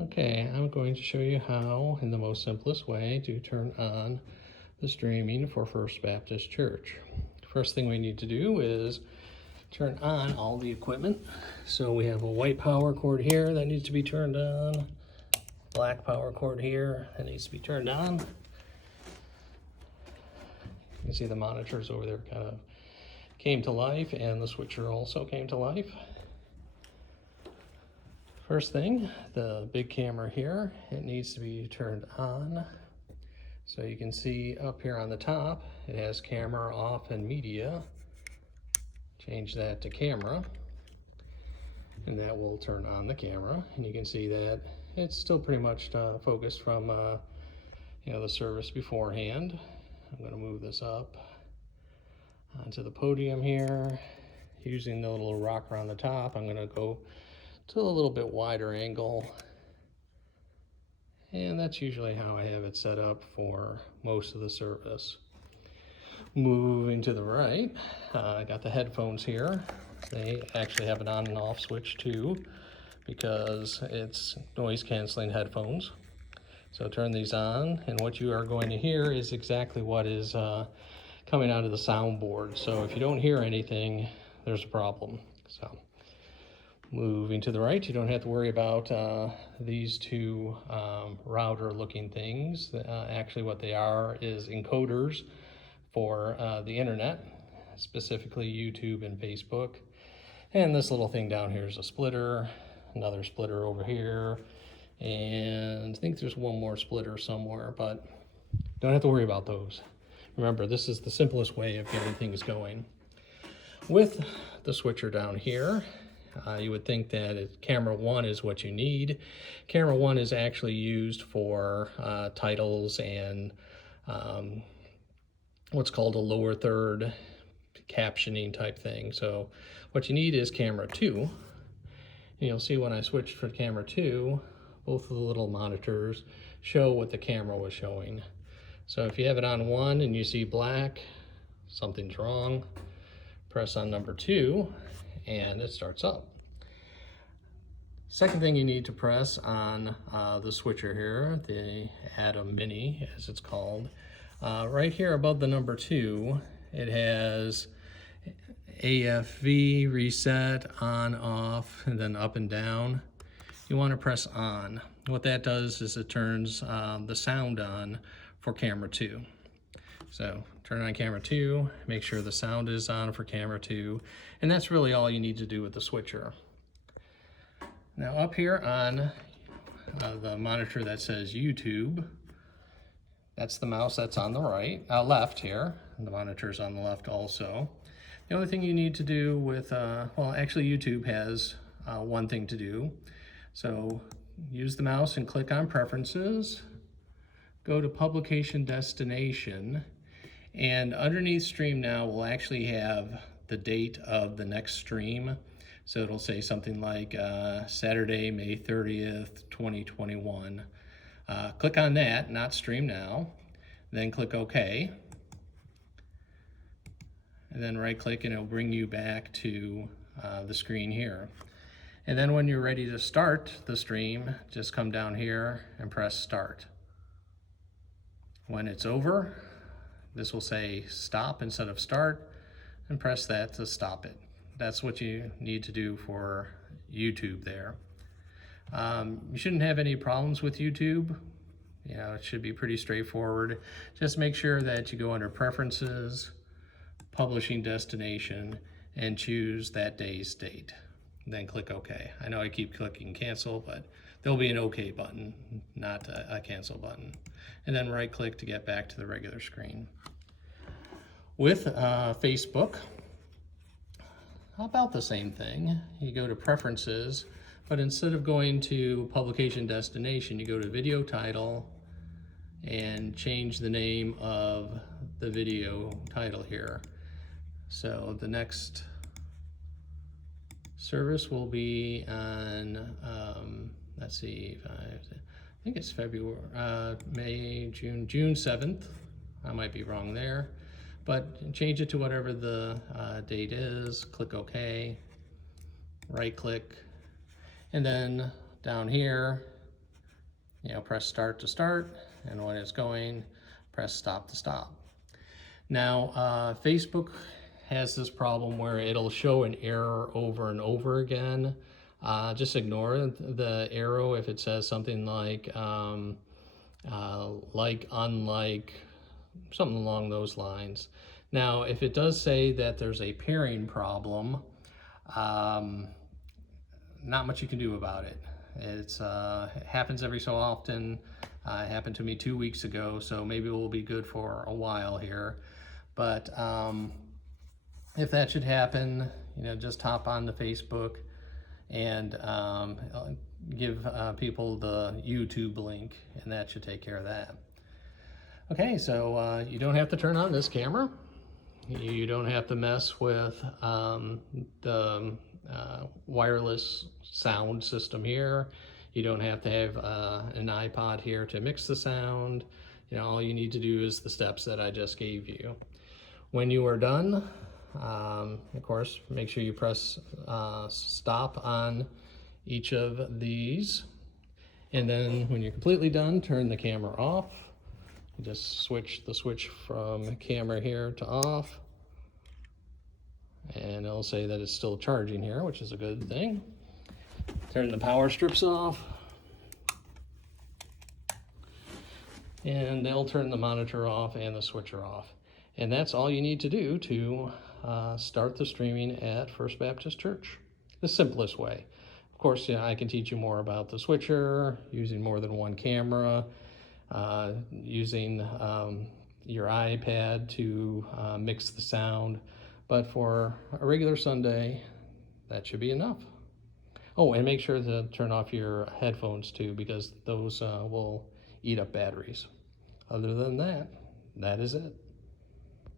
Okay, I'm going to show you how, in the most simplest way, to turn on the streaming for First Baptist Church. First thing we need to do is turn on all the equipment. So we have a white power cord here that needs to be turned on, black power cord here that needs to be turned on. You can see the monitors over there kind of came to life, and the switcher also came to life. First thing, the big camera here, it needs to be turned on. So you can see up here on the top, it has camera off and media. Change that to camera, and that will turn on the camera. And you can see that it's still pretty much focused from the service beforehand. I'm going to move this up onto the podium here. Using the little rocker on the top, I'm going to go to a little bit wider angle, and that's usually how I have it set up for most of the service. Moving to the right, I got the headphones here. They actually have an on and off switch too, because it's noise canceling headphones. So turn these on, and what you are going to hear is exactly what is coming out of the soundboard. So if you don't hear anything, there's a problem. So moving to the right, you don't have to worry about these two router looking things. Actually what they are is encoders for the internet, specifically YouTube and Facebook. And this little thing down here is a splitter, another splitter over here, and I think there's one more splitter somewhere, but don't have to worry about those. Remember, this is the simplest way of getting things going. With the switcher down here, you would think that camera 1 is what you need. Camera 1 is actually used for titles and what's called a lower third captioning type thing. So what you need is camera 2. And you'll see when I switched for camera 2, both of the little monitors show what the camera was showing. So if you have it on 1 and you see black, something's wrong. Press on number 2 and it starts up. Second thing you need to press on the switcher here, the Atom Mini as it's called, right here above the number 2, it has AFV, reset, on, off, and then up and down. You want to press on. What that does is it turns the sound on for camera 2. So turn on camera 2, make sure the sound is on for camera 2, and that's really all you need to do with the switcher. Now up here on the monitor that says YouTube, that's the mouse that's on the left here, and the monitor's on the left also. The only thing you need to do with, well actually YouTube has one thing to do. So use the mouse and click on Preferences, go to Publication Destination, and underneath Stream Now will actually have the date of the next stream. So it'll say something like Saturday, May 30th, 2021. Click on that, not Stream Now, then click OK. And then right click and it'll bring you back to the screen here. And then when you're ready to start the stream, just come down here and press Start. When it's over, this will say stop instead of start, and press that to stop it. That's what you need to do for YouTube there. You shouldn't have any problems with YouTube. You know, it should be pretty straightforward. Just make sure that you go under Preferences, Publishing Destination, and choose that day's date. Then click OK. I know I keep clicking cancel, but there'll be an OK button, not a cancel button. And then right click to get back to the regular screen. With Facebook, about the same thing. You go to Preferences, but instead of going to Publication Destination, you go to Video Title and change the name of the video title here. So the next service will be on, let's see, I think it's February, May, June 7th. I might be wrong there, but change it to whatever the date is, click OK, right click, and then down here, press start to start, and when it's going, press stop to stop. Now, Facebook has this problem where it'll show an error over and over again. Just ignore the arrow if it says something like, unlike, something along those lines. Now, if it does say that there's a pairing problem, not much you can do about it. It happens every so often. It happened to me 2 weeks ago, so maybe it will be good for a while here. But if that should happen, just hop on to Facebook and give people the YouTube link, and that should take care of that. Okay, so you don't have to turn on this camera. You don't have to mess with the wireless sound system here. You don't have to have an iPod here to mix the sound. All you need to do is the steps that I just gave you. When you are done, of course, make sure you press stop on each of these. And then when you're completely done, turn the camera off. Just switch the switch from camera here to off. And it'll say that it's still charging here, which is a good thing. Turn the power strips off. And they'll turn the monitor off and the switcher off. And that's all you need to do to start the streaming at First Baptist Church. The simplest way. Of course, I can teach you more about the switcher, using more than one camera, using your iPad to mix the sound. But for a regular Sunday, that should be enough. Oh, and make sure to turn off your headphones too, because those will eat up batteries. Other than that, that is it.